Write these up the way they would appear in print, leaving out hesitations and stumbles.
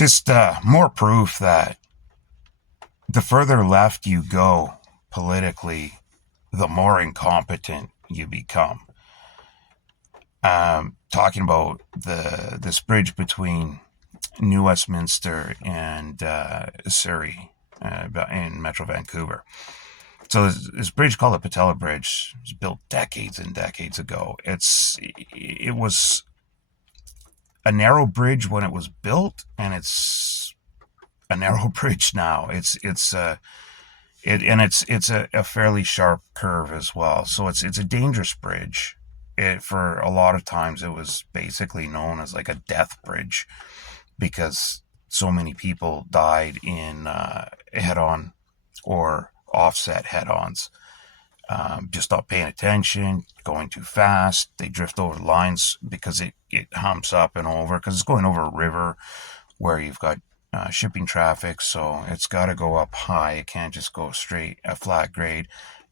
Just more proof that the further left you go politically, the more incompetent you become. Talking about this bridge between New Westminster and Surrey in Metro Vancouver. So this bridge called the Patella Bridge was built decades and decades ago. It was a narrow bridge when it was built, and it's a narrow bridge now. It's a fairly sharp curve as well. So it's a dangerous bridge. For a lot of times, it was basically known as like a death bridge because so many people died in head-on or offset head-ons. Just not paying attention, going too fast. They drift over the lines because it humps up and over because it's going over a river where you've got shipping traffic. So it's got to go up high. It can't just go straight, a flat grade,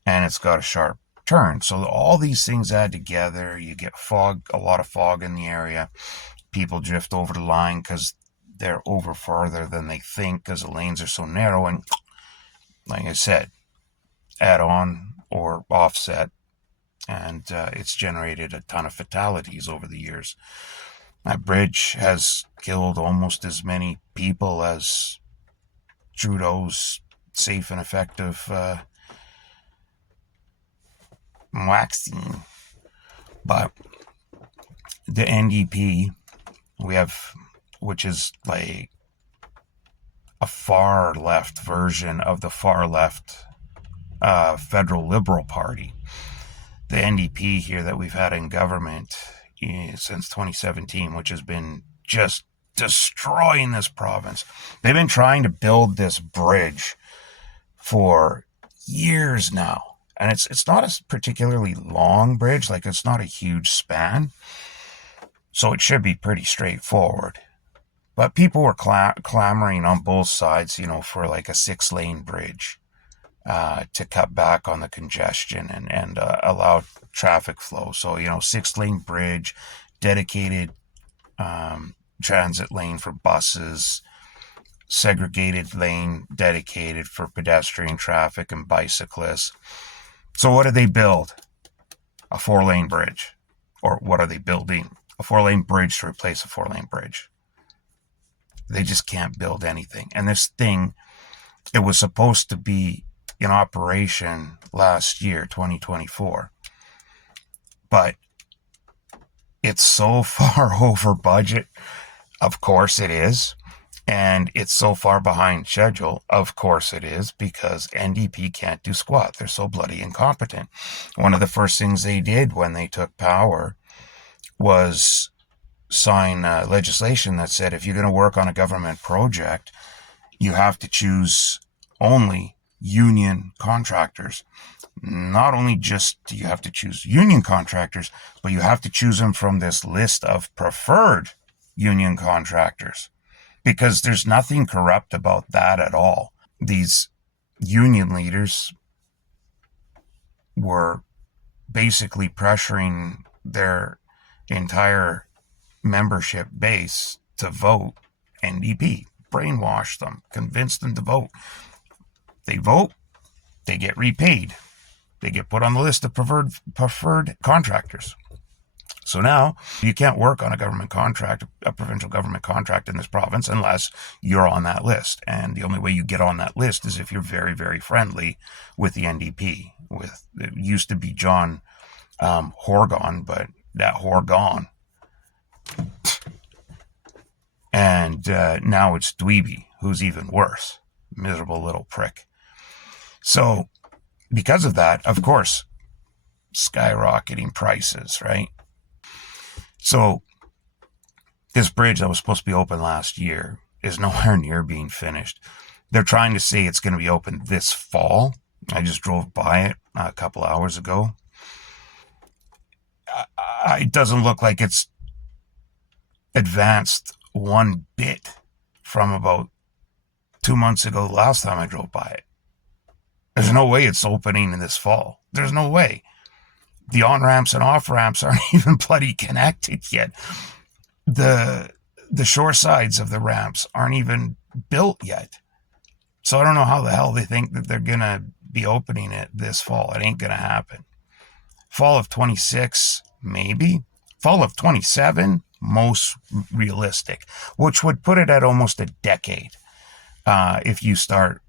and it's got a sharp turn. So all these things add together. You get fog, a lot of fog in the area. People drift over the line because they're over farther than they think because the lanes are so narrow. And like I said, add on or offset, and it's generated a ton of fatalities over the years. That bridge has killed almost as many people as Trudeau's safe and effective vaccine. But the NDP, we have, which is like a far left version of the far left federal Liberal Party. The NDP here that we've had in government since 2017, which has been just destroying this province. They've been trying to build this bridge for years now. And it's not a particularly long bridge, like it's not a huge span. So it should be pretty straightforward. But people were clamoring on both sides, for like a 6-lane bridge to cut back on the congestion and allow traffic flow. So, 6-lane bridge, dedicated transit lane for buses, segregated lane dedicated for pedestrian traffic and bicyclists. So what did they build? A 4-lane bridge. Or what are they building? A 4-lane bridge to replace a 4-lane bridge. They just can't build anything. And this thing, it was supposed to be in operation last year, 2024. But it's so far over budget. Of course it is. And it's so far behind schedule. Of course it is, because NDP can't do squat. They're so bloody incompetent. One of the first things they did when they took power was sign legislation that said if you're going to work on a government project, you have to choose only union contractors. Not only just do you have to choose union contractors, but you have to choose them from this list of preferred union contractors. Because there's nothing corrupt about that at all. These union leaders were basically pressuring their entire membership base to vote NDP, brainwash them, convince them to vote. They vote, they get repaid. They get put on the list of preferred contractors. So now you can't work on a government contract, a provincial government contract in this province unless you're on that list. And the only way you get on that list is if you're very, very friendly with the NDP. It used to be John Horgan, but that Horgan. And now it's Dweeby, who's even worse. Miserable little prick. So because of that, of course, skyrocketing prices, right? So this bridge that was supposed to be open last year is nowhere near being finished. They're trying to say it's going to be open this fall. I just drove by it a couple hours ago. It doesn't look like it's advanced one bit from about 2 months ago, the last time I drove by it. There's no way it's opening in this fall. There's no way. The on-ramps and off-ramps aren't even bloody connected yet. The the shore sides of the ramps aren't even built yet. So I don't know how the hell they think that they're going to be opening it this fall. It ain't going to happen. Fall of 26, maybe. Fall of 27, most realistic, which would put it at almost a decade if you start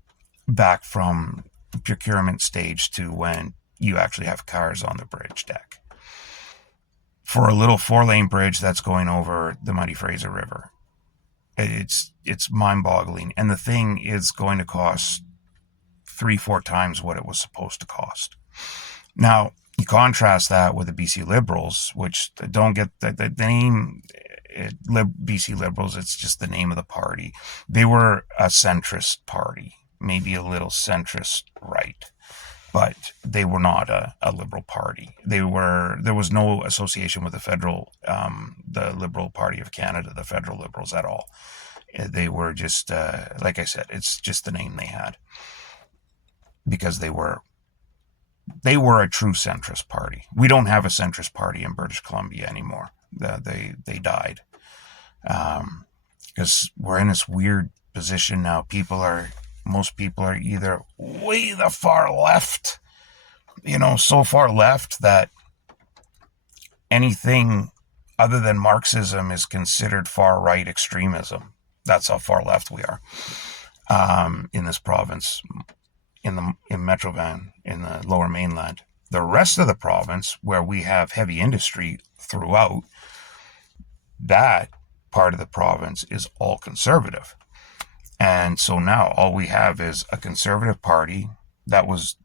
back from procurement stage to when you actually have cars on the bridge deck. For a little 4-lane bridge that's going over the Muddy Fraser River, it's mind-boggling. And the thing is going to cost 3-4 times what it was supposed to cost. Now, you contrast that with the BC Liberals, which don't get the name BC Liberals, it's just the name of the party. They were a centrist party, maybe a little centrist right, but they were not a Liberal party. There was no association with the Liberal Party of Canada, the Federal Liberals at all. They were just, like I said, it's just the name they had, because they were a true centrist party. We don't have a centrist party in British Columbia anymore. They died. Because we're in this weird position now. Most people are either way the far left, so far left that anything other than Marxism is considered far right extremism. That's how far left we are in this province. In Metrovan, in the Lower Mainland. The rest of the province, where we have heavy industry throughout, that part of the province is all conservative. And so now all we have is a conservative party that was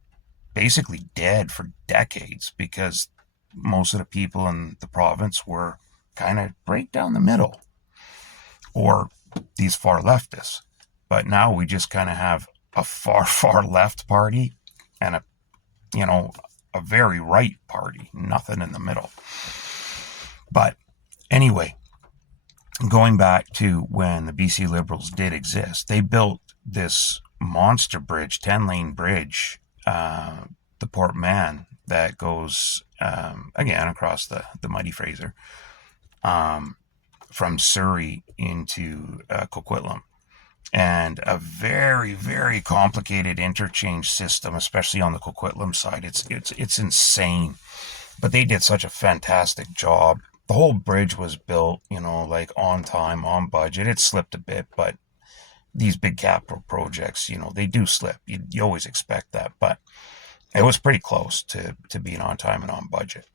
basically dead for decades, because most of the people in the province were kind of right down the middle, or these far leftists. But now we just kind of have a far, far left party and a very right party, nothing in the middle. But anyway, going back to when the BC Liberals did exist, they built this monster bridge, 10-lane bridge, the Port Mann, that goes, again, across the Muddy Fraser, from Surrey into Coquitlam. And a very, very complicated interchange system, especially on the Coquitlam side. It's insane. But they did such a fantastic job. The whole bridge was built, like on time, on budget. It slipped a bit, but these big capital projects, they do slip. You always expect that. But it was pretty close to being on time and on budget.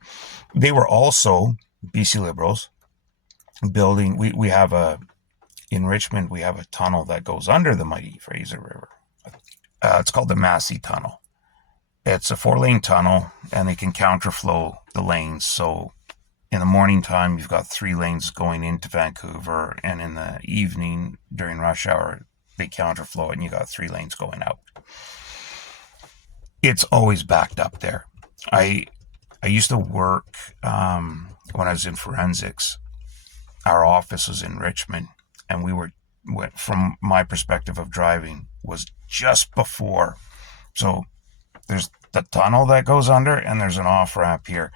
They were also, BC Liberals, building, we have in Richmond, we have a tunnel that goes under the Muddy Fraser River. It's called the Massey Tunnel. It's a 4-lane tunnel, and they can counterflow the lanes. So in the morning time, you've got 3 lanes going into Vancouver, and in the evening, during rush hour, they counterflow it, and you got 3 lanes going out. It's always backed up there. I used to work, when I was in forensics, our office was in Richmond. And from my perspective of driving, was just before. So there's the tunnel that goes under, and there's an off-ramp here.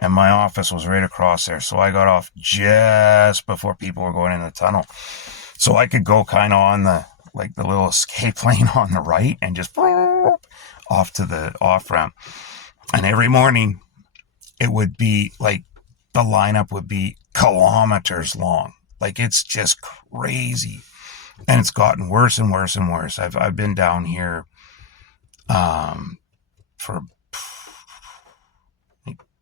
And my office was right across there. So I got off just before people were going in the tunnel. So I could go kind of on the little escape lane on the right and just off to the off-ramp. And every morning, it would be like the lineup would be kilometers long. Like, it's just crazy. And it's gotten worse and worse and worse. I've been down here for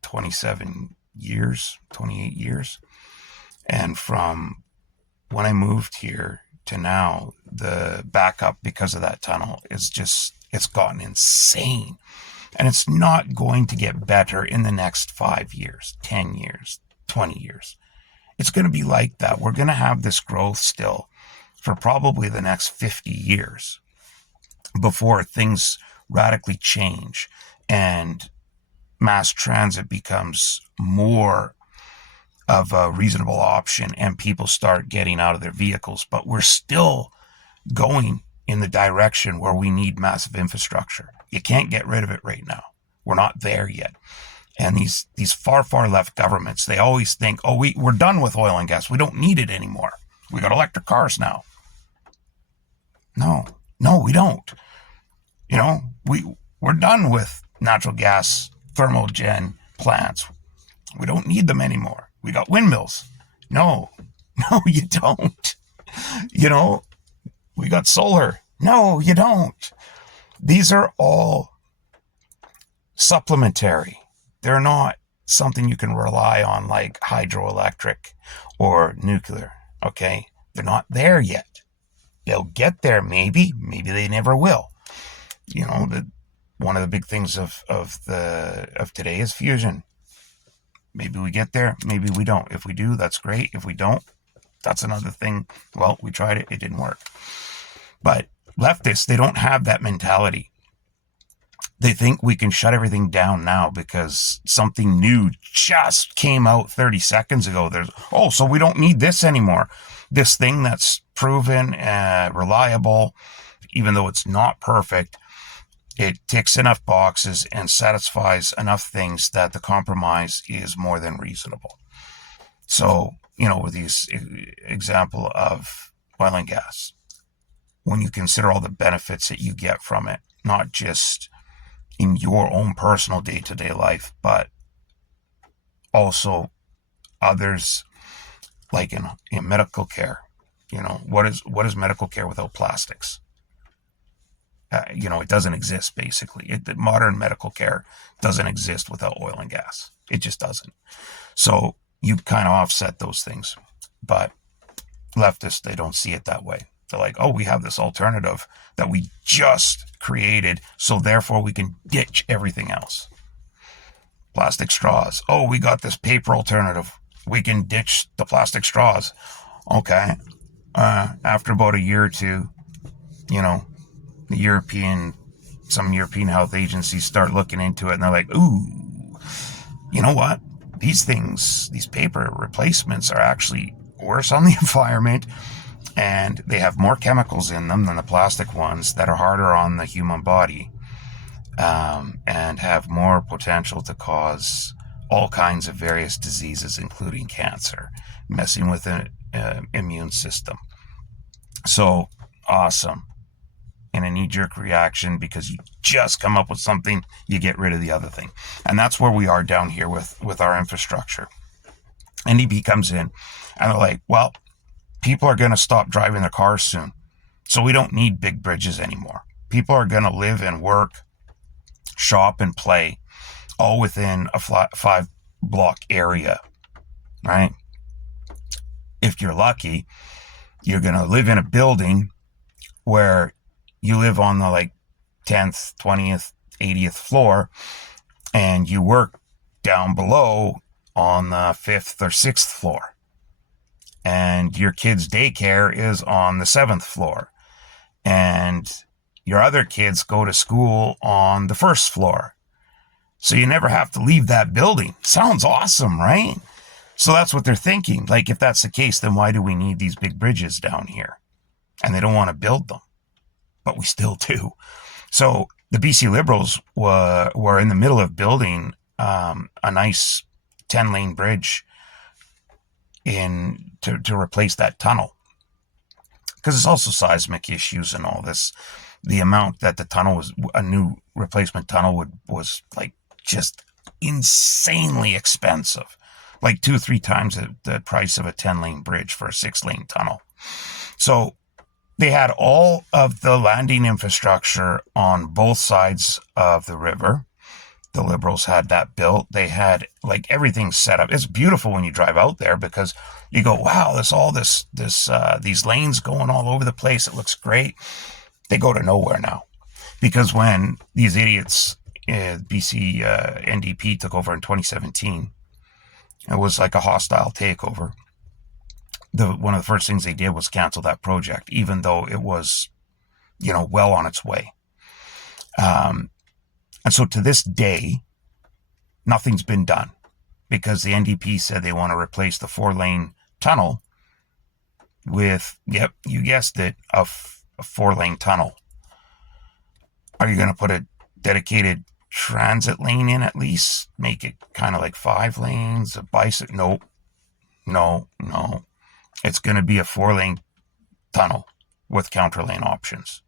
27 years, 28 years. And from when I moved here to now, the backup because of that tunnel is it's gotten insane. And it's not going to get better in the next 5 years, 10 years, 20 years. It's going to be like that. We're going to have this growth still for probably the next 50 years before things radically change and mass transit becomes more of a reasonable option and people start getting out of their vehicles. But we're still going in the direction where we need massive infrastructure. You can't get rid of it right now. We're not there yet. And these far, far left governments, they always think, we're done with oil and gas. We don't need it anymore. We got electric cars now. No, we don't. You know, we're done with natural gas thermal gen plants. We don't need them anymore. We got windmills. No, no, you don't. You know, we got solar. No, you don't. These are all supplementary. They're not something you can rely on like hydroelectric or nuclear. Okay? They're not there yet. They'll get there maybe. Maybe they never will. You know, one of the big things of today is fusion. Maybe we get there, maybe we don't. If we do, that's great. If we don't, that's another thing. Well, we tried it, it didn't work. But leftists, they don't have that mentality. They think we can shut everything down now because something new just came out 30 seconds ago. So we don't need this anymore. This thing that's proven, reliable, even though it's not perfect, it ticks enough boxes and satisfies enough things that the compromise is more than reasonable. So, you know, with these example of oil and gas, when you consider all the benefits that you get from it, not just in your own personal day-to-day life, but also others, like in medical care. You know, what is medical care without plastics? You know, it doesn't exist, basically. Modern medical care doesn't exist without oil and gas. It just doesn't. So you kind of offset those things. But leftists, they don't see it that way. They're like, oh, we have this alternative that we just created, so therefore we can ditch everything else. Plastic straws. Oh, we got this paper alternative. We can ditch the plastic straws. Okay. After about a year or two, you know, some European health agencies start looking into it, and they're like, ooh, you know what? These paper replacements are actually worse on the environment, and they have more chemicals in them than the plastic ones that are harder on the human body, and have more potential to cause all kinds of various diseases, including cancer, messing with the immune system. So, awesome. In a knee-jerk reaction, because you just come up with something, you get rid of the other thing. And that's where we are down here with our infrastructure. NDP comes in, and they're like, well, people are going to stop driving their cars soon, so we don't need big bridges anymore. People are going to live and work, shop and play, all within a 5-block area, right? If you're lucky, you're going to live in a building where you live on the 10th, 20th, 80th floor, and you work down below on the 5th or 6th floor. And your kid's daycare is on the 7th floor. And your other kids go to school on the 1st floor. So you never have to leave that building. Sounds awesome, right? So that's what they're thinking. If that's the case, then why do we need these big bridges down here? And they don't want to build them. But we still do. So the BC Liberals were in the middle of building a nice 10-lane bridge to replace that tunnel. Because it's also seismic issues and all this. The amount that the tunnel a new replacement tunnel was just insanely expensive. 2 or 3 times the price of a 10-lane bridge for a 6-lane tunnel. So they had all of the landing infrastructure on both sides of the river. The Liberals had that built. They had everything set up. It's beautiful when you drive out there because you go, wow, there's all these lanes going all over the place. It looks great. They go to nowhere now because when these idiots, BC NDP took over in 2017, it was like a hostile takeover. One of the first things they did was cancel that project, even though it was, well on its way. And so to this day, nothing's been done because the NDP said they want to replace the 4-lane tunnel with, yep, you guessed it, a 4-lane tunnel. Are you going to put a dedicated transit lane in at least? Make it kind of 5 lanes, a bicycle? No. It's going to be a 4-lane tunnel with counter lane options.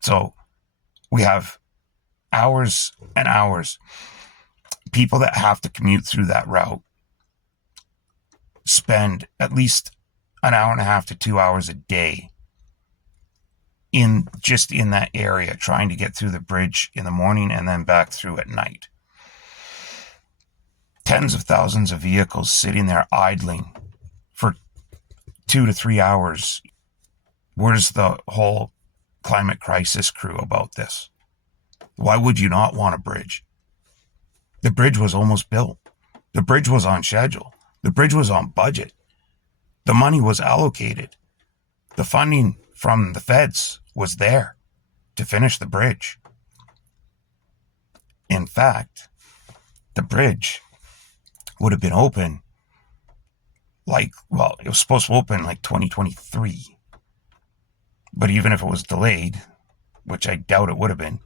So we have hours and hours. People that have to commute through that route spend at least an hour and a half to 2 hours a day in that area, trying to get through the bridge in the morning and then back through at night. Tens of thousands of vehicles sitting there idling for 2 to 3 hours. Where's the whole climate crisis crew about this? Why would you not want a bridge? The bridge was almost built. The bridge was on schedule. The bridge was on budget. The money was allocated. The funding from the feds was there to finish the bridge. In fact, the bridge would have been open it was supposed to open like 2023. But even if it was delayed, which I doubt it would have been,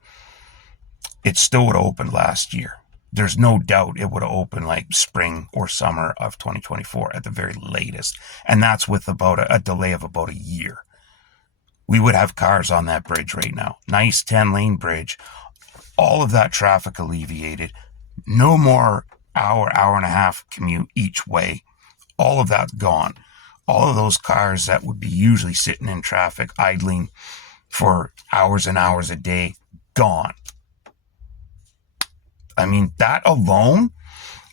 it still would have opened last year. There's no doubt it would have opened like spring or summer of 2024 at the very latest. And that's with about a delay of about a year. We would have cars on that bridge right now. Nice 10-lane bridge. All of that traffic alleviated. No more hour and a half commute each way. All of that's gone. All of those cars that would be usually sitting in traffic, idling for hours and hours a day, gone. I mean, that alone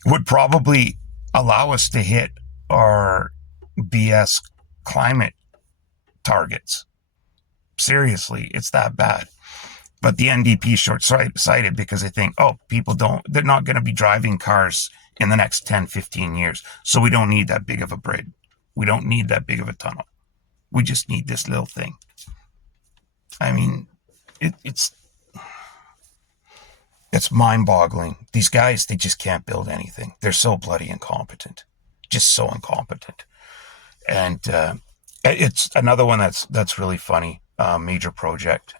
would probably allow us to hit our BS climate targets. Seriously, it's that bad. But the NDP is short-sighted because they think, they're not going to be driving cars in the next 10, 15 years. So we don't need that big of a bridge. We don't need that big of a tunnel. We just need this little thing. I mean, it's mind-boggling. These guys, they just can't build anything. They're so bloody incompetent. Just so incompetent. And it's another one that's really funny. A mega project,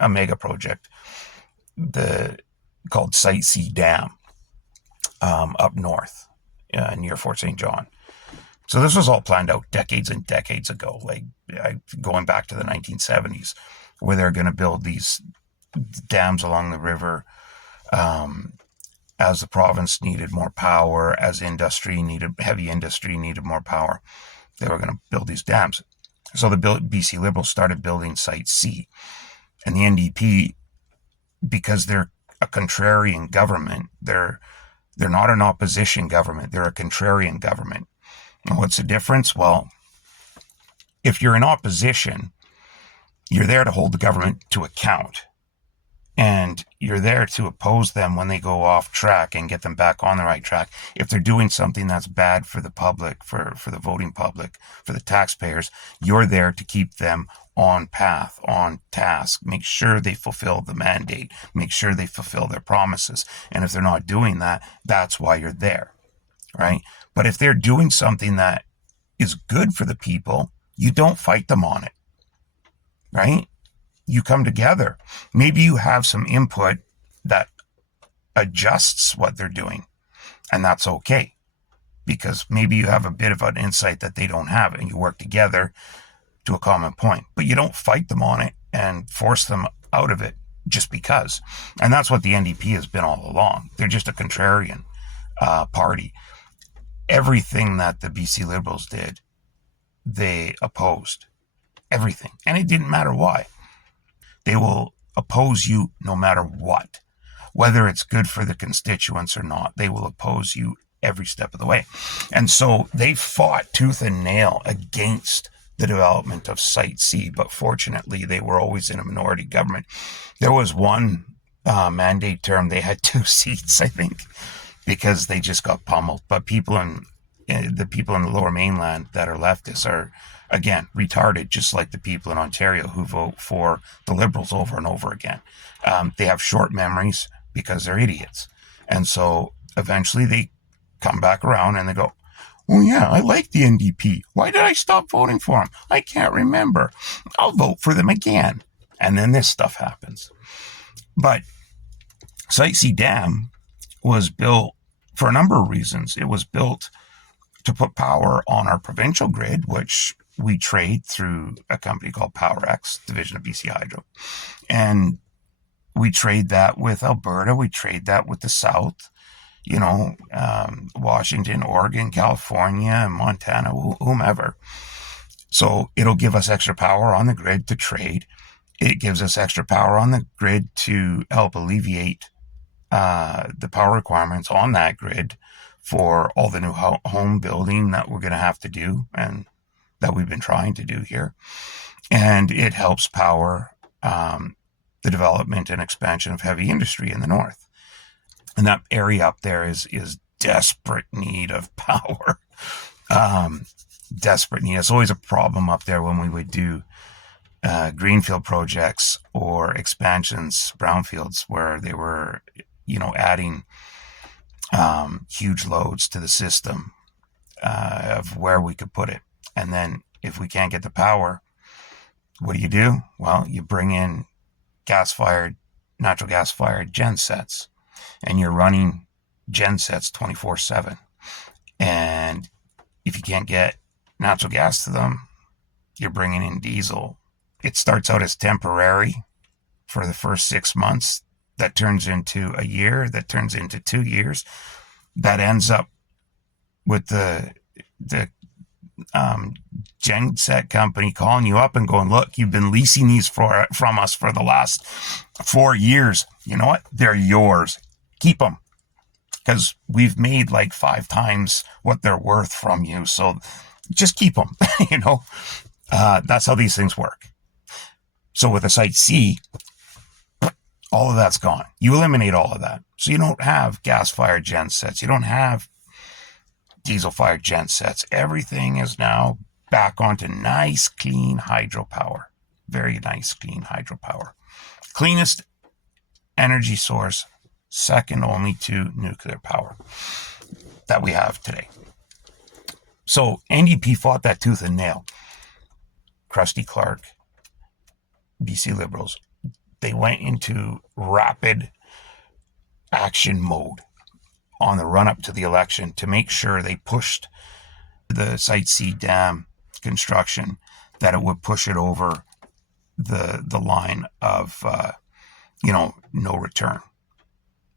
called Site C Dam, up north, near Fort St. John. So this was all planned out decades and decades ago, going back to the 1970s, where they're going to build these dams along the river, as the province needed more power, as heavy industry needed more power. They were going to build these dams. So the BC Liberals started building Site C. And the NDP, because they're a contrarian government, they're not an opposition government, they're a contrarian government. And what's the difference? Well, if you're in opposition, you're there to hold the government to account. And you're there to oppose them when they go off track and get them back on the right track. If they're doing something that's bad for the public, for the voting public, for the taxpayers, you're there to keep them on path, on task. Make sure they fulfill the mandate. Make sure they fulfill their promises. And if they're not doing that, that's why you're there, right? But if they're doing something that is good for the people, you don't fight them on it, right? You come together. Maybe you have some input that adjusts what they're doing, and that's okay, because maybe you have a bit of an insight that they don't have, and you work together to a common point. But you don't fight them on it and force them out of it just because. And that's what the NDP has been all along. They're just a contrarian party. Everything that the BC Liberals did, they opposed. Everything. And it didn't matter why. They will oppose you no matter what. Whether it's good for the constituents or not, they will oppose you every step of the way. And so they fought tooth and nail against the development of Site C, but fortunately they were always in a minority government. There was one mandate term, they had 2 seats, I think, because they just got pummeled. But the people in the Lower Mainland that are leftists are, again, retarded, just like the people in Ontario who vote for the Liberals over and over again. They have short memories because they're idiots. And so eventually they come back around and they go, oh yeah, I like the NDP. Why did I stop voting for them? I can't remember. I'll vote for them again. And then this stuff happens. But Site C Dam was built for a number of reasons. It was built to put power on our provincial grid, which we trade through a company called PowerX, division of BC Hydro. And we trade that with Alberta. We trade that with the South, Washington, Oregon, California, Montana, whomever. So it'll give us extra power on the grid to trade. It gives us extra power on the grid to help alleviate the power requirements on that grid for all the new home building that we're going to have to do and that we've been trying to do here. And it helps power the development and expansion of heavy industry in the north. And that area up there is desperate need of power. Desperate need. It's always a problem up there when we would do greenfield projects or expansions, brownfields, where they were, adding huge loads to the system of where we could put it. And then if we can't get the power, what do? Well, you bring in natural gas-fired gen sets, and you're running gen sets 24/7. And if you can't get natural gas to them, you're bringing in diesel. It starts out as temporary for the first 6 months. That turns into a year. That turns into 2 years. That ends up with the gen set company calling you up and going, look, you've been leasing these from us for the last 4 years. You know what? They're yours. Keep them. Because we've made like 5 times what they're worth from you. So just keep them. That's how these things work. So with a Site C, all of that's gone. You eliminate all of that. So you don't have gas-fired gen sets. You don't have diesel-fired gen sets. Everything is now back onto nice, clean hydropower. Very nice, clean hydropower. Cleanest energy source, second only to nuclear power that we have today. So NDP fought that tooth and nail. Krusty Clark, BC Liberals, they went into rapid action mode on the run-up to the election to make sure they pushed the Site C dam construction, that it would push it over the line of, no return,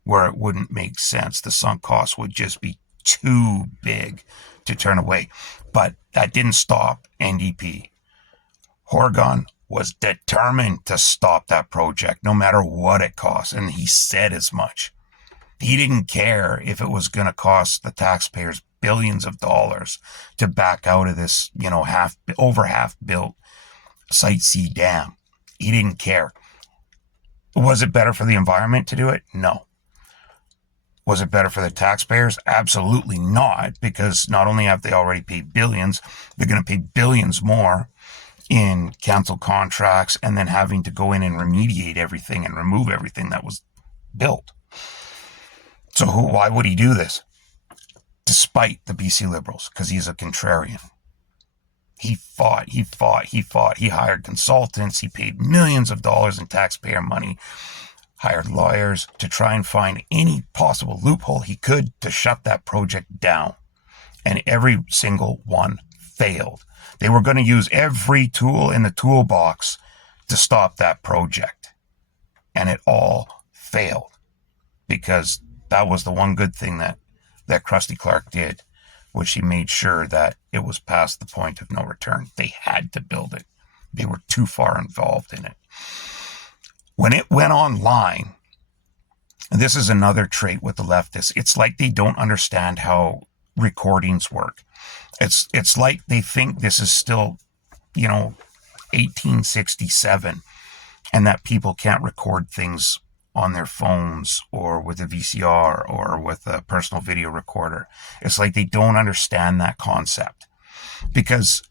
where it wouldn't make sense. The sunk cost would just be too big to turn away. But that didn't stop NDP. Horgan was determined to stop that project, no matter what it cost, and he said as much. He didn't care if it was going to cost the taxpayers billions of dollars to back out of this, over half-built Site C dam. He didn't care. Was it better for the environment to do it? No. Was it better for the taxpayers? Absolutely not, because not only have they already paid billions, they're going to pay billions more in canceled contracts and then having to go in and remediate everything and remove everything that was built. So why would he do this? Despite the BC Liberals, because he's a contrarian. He fought. He hired consultants. He paid millions of dollars in taxpayer money, hired lawyers to try and find any possible loophole he could to shut that project down. And every single one failed. They were going to use every tool in the toolbox to stop that project. And it all failed, because that was the one good thing that Krusty Clark did, which he made sure that it was past the point of no return. They had to build it. They were too far involved in it. When it went online, and this is another trait with the leftists, it's like they don't understand how recordings work. It's like they think this is still, 1867, and that people can't record things on their phones or with a VCR or with a personal video recorder. It's like they don't understand that concept. Because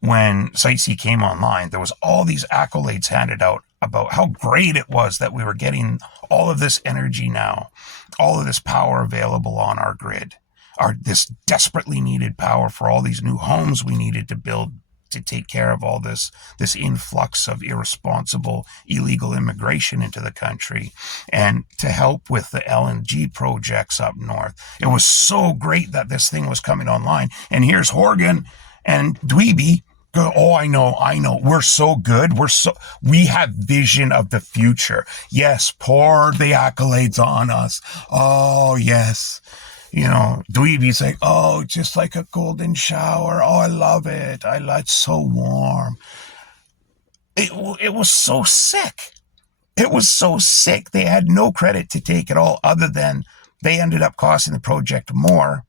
when Site C came online, there was all these accolades handed out about how great it was that we were getting all of this energy now, all of this power available on our grid, this desperately needed power for all these new homes we needed to build to take care of all this influx of irresponsible illegal immigration into the country, and to help with the LNG projects up north. It was so great that this thing was coming online. And here's Horgan and Dweeby go, oh, I know. We're so good. We have vision of the future. Yes, pour the accolades on us. Oh, yes. Dweeby's like, oh, just like a golden shower. Oh, I love it. It's so warm. It was so sick. It was so sick. They had no credit to take at all, other than they ended up costing the project more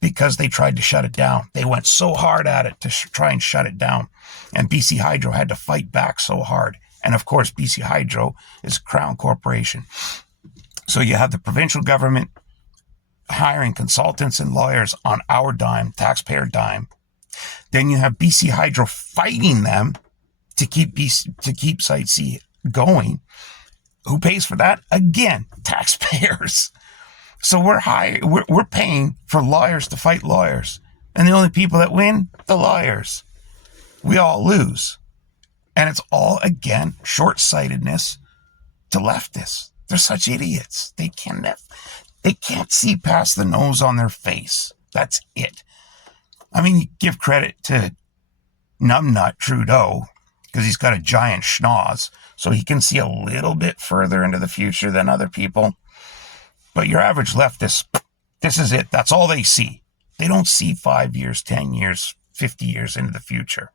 because they tried to shut it down. They went so hard at it to try and shut it down. And BC Hydro had to fight back so hard. And of course, BC Hydro is a Crown Corporation. So you have the provincial government hiring consultants and lawyers on our dime, taxpayer dime. Then you have BC Hydro fighting them to keep Site C going. Who pays for that? Again, taxpayers. So we're paying for lawyers to fight lawyers. And the only people that win, the lawyers. We all lose. And it's all, again, short-sightedness to leftists. They're such idiots. They can't see past the nose on their face. That's it. I mean, you give credit to numbnut Trudeau, because he's got a giant schnoz, so he can see a little bit further into the future than other people. But your average leftist, this is it. That's all they see. They don't see 5 years, 10 years, 50 years into the future.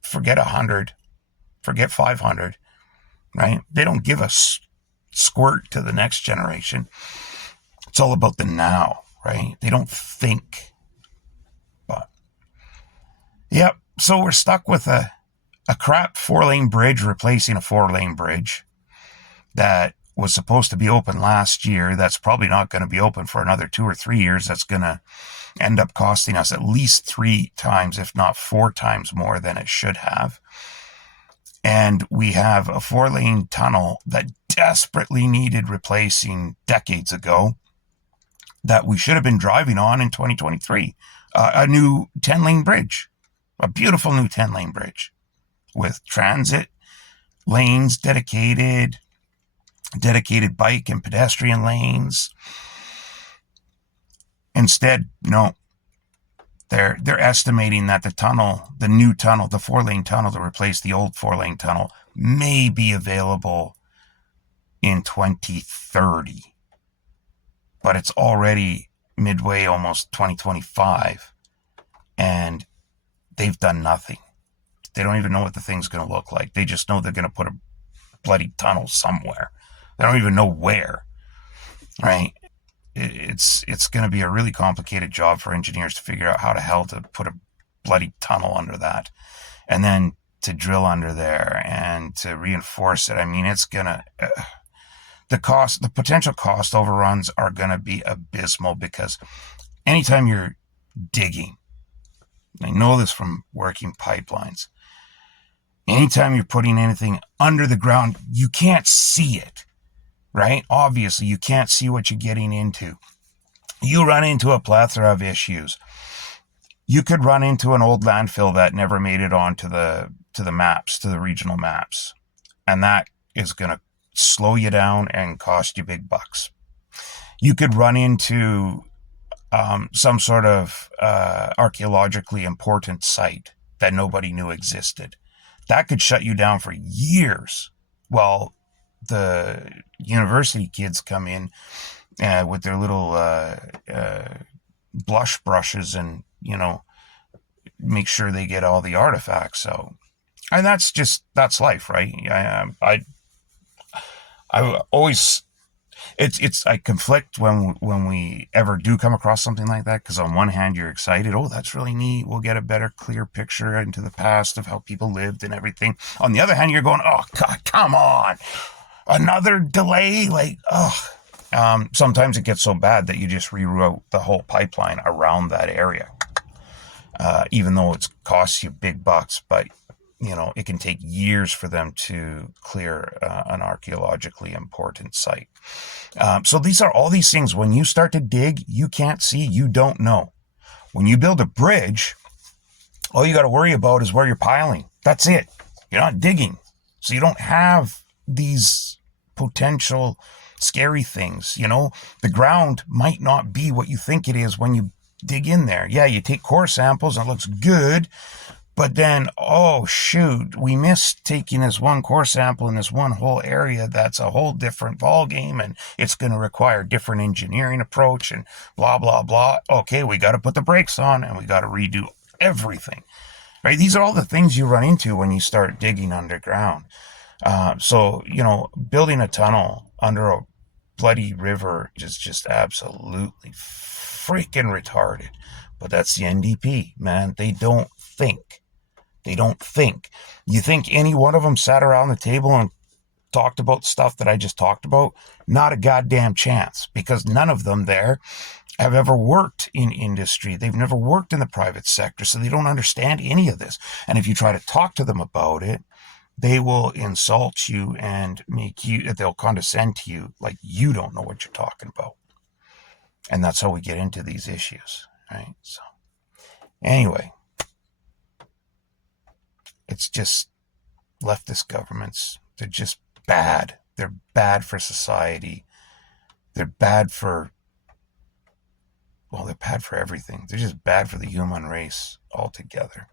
Forget 100. Forget 500. Right? They don't give a squirt to the next generation. It's all about the now, right? They don't think. But, yep. So we're stuck with a crap 4-lane bridge replacing a 4-lane bridge that was supposed to be open last year. That's probably not going to be open for another 2 or 3 years. That's going to end up costing us at least 3 times, if not 4 times more than it should have. And we have a 4-lane tunnel that desperately needed replacing decades ago that we should have been driving on in 2023. A new 10-lane bridge, a beautiful new 10-lane bridge with transit lanes dedicated bike and pedestrian lanes. Instead, no, they're estimating that the new tunnel, the 4-lane tunnel to replace the old 4-lane tunnel, may be available in 2030. But it's already midway, almost 2025, and they've done nothing. They don't even know what the thing's going to look like. They just know they're going to put a bloody tunnel somewhere. They don't even know where, right? It's going to be a really complicated job for engineers to figure out how the hell to put a bloody tunnel under that, and then to drill under there and to reinforce it. I mean, it's going to... the potential cost overruns are going to be abysmal, because anytime you're digging, I know this from working pipelines, anytime you're putting anything under the ground, you can't see it, right? Obviously, you can't see what you're getting into. You run into a plethora of issues. You could run into an old landfill that never made it onto the maps, to the regional maps, and that is going to slow you down and cost you big bucks. You could run into some sort of archaeologically important site that nobody knew existed. That could shut you down for years while the university kids come in with their little blush brushes and, make sure they get all the artifacts out. And that's life, right? I always, I conflict when we ever do come across something like that, because on one hand you're excited, oh, that's really neat, we'll get a better, clear picture into the past of how people lived and everything. On the other hand, you're going, oh God, come on, another delay, sometimes it gets so bad that you just reroute the whole pipeline around that area, even though it costs you big bucks, but it can take years for them to clear an archaeologically important site. So these are all these things. When you start to dig, you can't see, you don't know. When you build a bridge, All you got to worry about is where you're piling. That's it. You're not digging. So you don't have these potential scary things. The ground might not be what you think it is when you dig in there. Yeah, you take core samples and it looks good, but then, oh shoot, we missed taking this one core sample in this one whole area. That's a whole different ball game, and it's going to require different engineering approach and blah blah blah. Okay, we got to put the brakes on and we got to redo everything. Right? These are all the things you run into when you start digging underground. So building a tunnel under a bloody river is just absolutely freaking retarded. But that's the NDP, man. They don't think. They don't think. You think any one of them sat around the table and talked about stuff that I just talked about? Not a goddamn chance, because none of them there have ever worked in industry. They've never worked in the private sector, so they don't understand any of this. And if you try to talk to them about it, they will insult you and they'll condescend to you like you don't know what you're talking about. And that's how we get into these issues, right? So, anyway, it's just leftist governments. They're just bad. They're bad for society. They're bad for, well, they're bad for everything. They're just bad for the human race altogether.